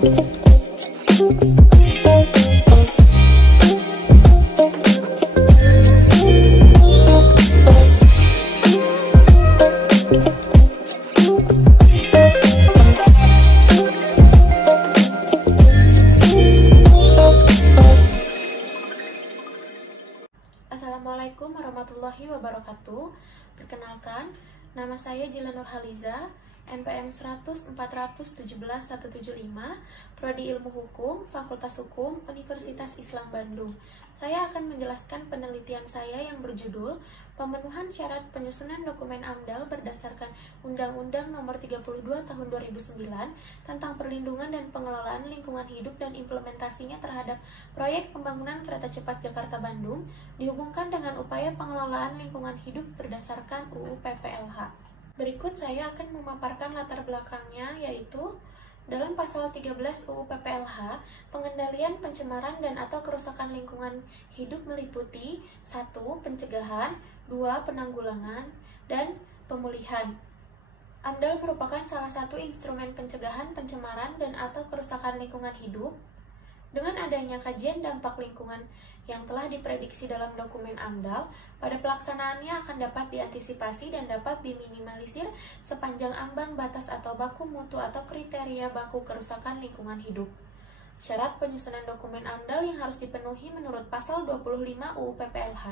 Assalamualaikum warahmatullahi wabarakatuh. Perkenalkan, nama saya Jila Nurhaliza, NPM 100417175, Prodi Ilmu Hukum, Fakultas Hukum, Universitas Islam Bandung. Saya akan menjelaskan penelitian saya yang berjudul Pemenuhan Syarat Penyusunan Dokumen AMDAL berdasarkan Undang-Undang Nomor 32 Tahun 2009 tentang Perlindungan dan Pengelolaan Lingkungan Hidup dan implementasinya terhadap proyek pembangunan kereta cepat Jakarta-Bandung dihubungkan dengan upaya pengelolaan lingkungan hidup berdasarkan UU PPLH. Berikut saya akan memaparkan latar belakangnya, yaitu dalam pasal 13 UU PPLH, pengendalian pencemaran dan atau kerusakan lingkungan hidup meliputi 1. Pencegahan, 2. Penanggulangan, dan pemulihan. AMDAL merupakan salah satu instrumen pencegahan pencemaran dan atau kerusakan lingkungan hidup. Dengan adanya kajian dampak lingkungan yang telah diprediksi dalam dokumen AMDAL, pada pelaksanaannya akan dapat diantisipasi dan dapat diminimalisir sepanjang ambang batas atau baku mutu atau kriteria baku kerusakan lingkungan hidup. Syarat penyusunan dokumen AMDAL yang harus dipenuhi menurut pasal 25 UU PPLH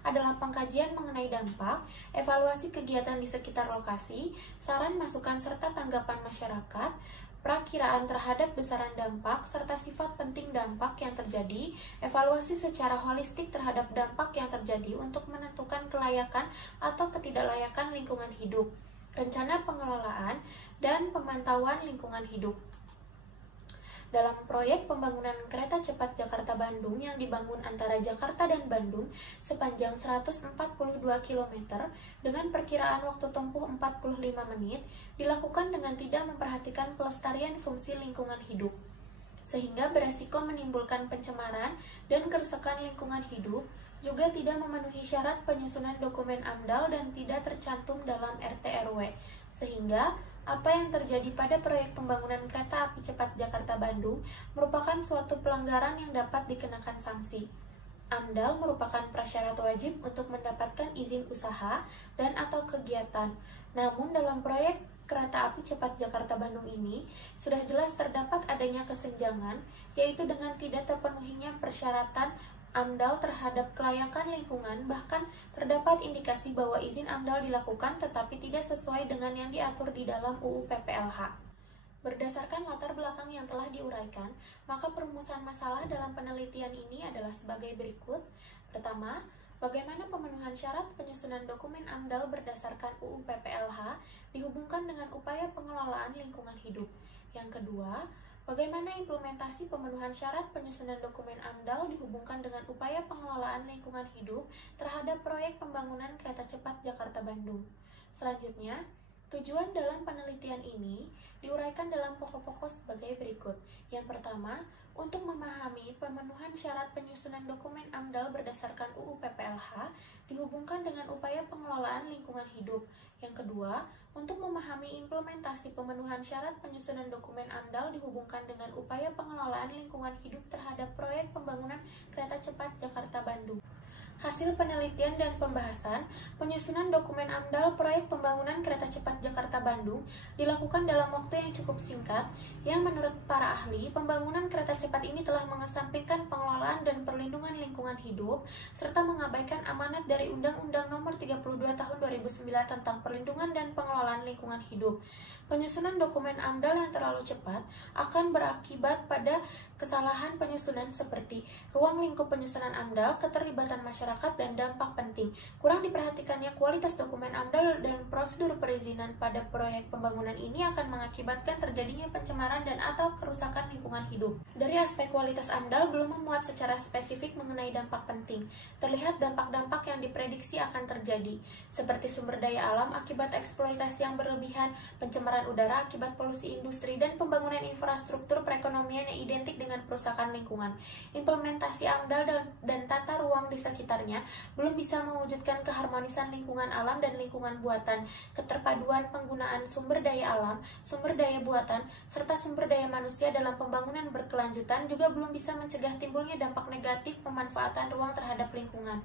adalah pengkajian mengenai dampak, evaluasi kegiatan di sekitar lokasi, saran masukan serta tanggapan masyarakat, prakiraan terhadap besaran dampak, serta sifat penting dampak yang terjadi, evaluasi secara holistik terhadap dampak yang terjadi untuk menentukan kelayakan atau ketidaklayakan lingkungan hidup, rencana pengelolaan, dan pemantauan lingkungan hidup. Dalam proyek pembangunan kereta cepat Jakarta-Bandung yang dibangun antara Jakarta dan Bandung sepanjang 142 km dengan perkiraan waktu tempuh 45 menit dilakukan dengan tidak memperhatikan pelestarian fungsi lingkungan hidup, sehingga beresiko menimbulkan pencemaran dan kerusakan lingkungan hidup, juga tidak memenuhi syarat penyusunan dokumen AMDAL dan tidak tercantum dalam RT/RW, sehingga apa yang terjadi pada proyek pembangunan kereta api cepat Jakarta-Bandung merupakan suatu pelanggaran yang dapat dikenakan sanksi. AMDAL merupakan prasyarat wajib untuk mendapatkan izin usaha dan atau kegiatan. Namun dalam proyek kereta api cepat Jakarta-Bandung ini sudah jelas terdapat adanya kesenjangan, yaitu dengan tidak terpenuhinya persyaratan AMDAL terhadap kelayakan lingkungan, bahkan terdapat indikasi bahwa izin AMDAL dilakukan tetapi tidak sesuai dengan yang diatur di dalam UU PPLH. Berdasarkan latar belakang yang telah diuraikan, maka perumusan masalah dalam penelitian ini adalah sebagai berikut. Pertama, bagaimana pemenuhan syarat penyusunan dokumen AMDAL berdasarkan UU PPLH dihubungkan dengan upaya pengelolaan lingkungan hidup. Yang kedua, bagaimana implementasi pemenuhan syarat penyusunan dokumen AMDAL dihubungkan dengan upaya pengelolaan lingkungan hidup terhadap proyek pembangunan kereta cepat Jakarta-Bandung. Selanjutnya, tujuan dalam penelitian ini diuraikan dalam pokok-pokok sebagai berikut. Yang pertama, untuk memahami pemenuhan syarat penyusunan dokumen AMDAL berdasarkan UU PPLH dihubungkan dengan upaya pengelolaan lingkungan hidup. Yang kedua, untuk memahami implementasi pemenuhan syarat penyusunan dokumen AMDAL dihubungkan dengan upaya pengelolaan lingkungan hidup terhadap proyek pembangunan kereta cepat Jakarta-Bandung. Hasil penelitian dan pembahasan, penyusunan dokumen AMDAL proyek pembangunan kereta cepat Jakarta-Bandung dilakukan dalam waktu yang cukup singkat, yang menurut para ahli, pembangunan kereta cepat ini telah mengesampingkan pengelolaan dan perlindungan lingkungan hidup, serta mengabaikan amanat dari Undang-Undang Nomor 32 Tahun 2009 tentang Perlindungan dan Pengelolaan Lingkungan Hidup. Penyusunan dokumen AMDAL yang terlalu cepat akan berakibat pada kesalahan penyusunan seperti ruang lingkup penyusunan AMDAL, keterlibatan masyarakat, dan dampak penting. Kurang diperhatikannya kualitas dokumen AMDAL dan prosedur perizinan pada proyek pembangunan ini akan mengakibatkan terjadinya pencemaran dan atau kerusakan lingkungan hidup. Dari aspek kualitas AMDAL belum memuat secara spesifik mengenai dampak penting. Terlihat dampak-dampak yang diprediksi akan terjadi, seperti sumber daya alam akibat eksploitasi yang berlebihan, pencemaran pencemaran udara akibat polusi industri, dan pembangunan infrastruktur perekonomian yang identik dengan perusakan lingkungan. Implementasi AMDAL dan tata ruang di sekitarnya belum bisa mewujudkan keharmonisan lingkungan alam dan lingkungan buatan, keterpaduan penggunaan sumber daya alam, sumber daya buatan, serta sumber daya manusia dalam pembangunan berkelanjutan juga belum bisa mencegah timbulnya dampak negatif pemanfaatan ruang terhadap lingkungan.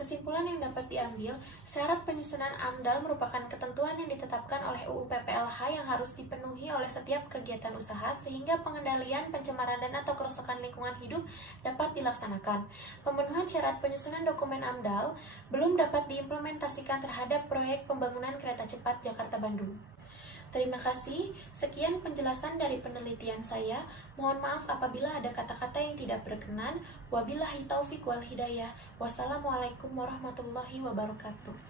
Kesimpulan yang dapat diambil, syarat penyusunan AMDAL merupakan ketentuan yang ditetapkan oleh UU PPLH yang harus dipenuhi oleh setiap kegiatan usaha sehingga pengendalian pencemaran dan atau kerusakan lingkungan hidup dapat dilaksanakan. Pemenuhan syarat penyusunan dokumen AMDAL belum dapat diimplementasikan terhadap proyek pembangunan kereta cepat Jakarta-Bandung. Terima kasih, sekian penjelasan dari penelitian saya. Mohon maaf apabila ada kata-kata yang tidak berkenan. Wabillahi taufik wal hidayah. Wassalamualaikum warahmatullahi wabarakatuh.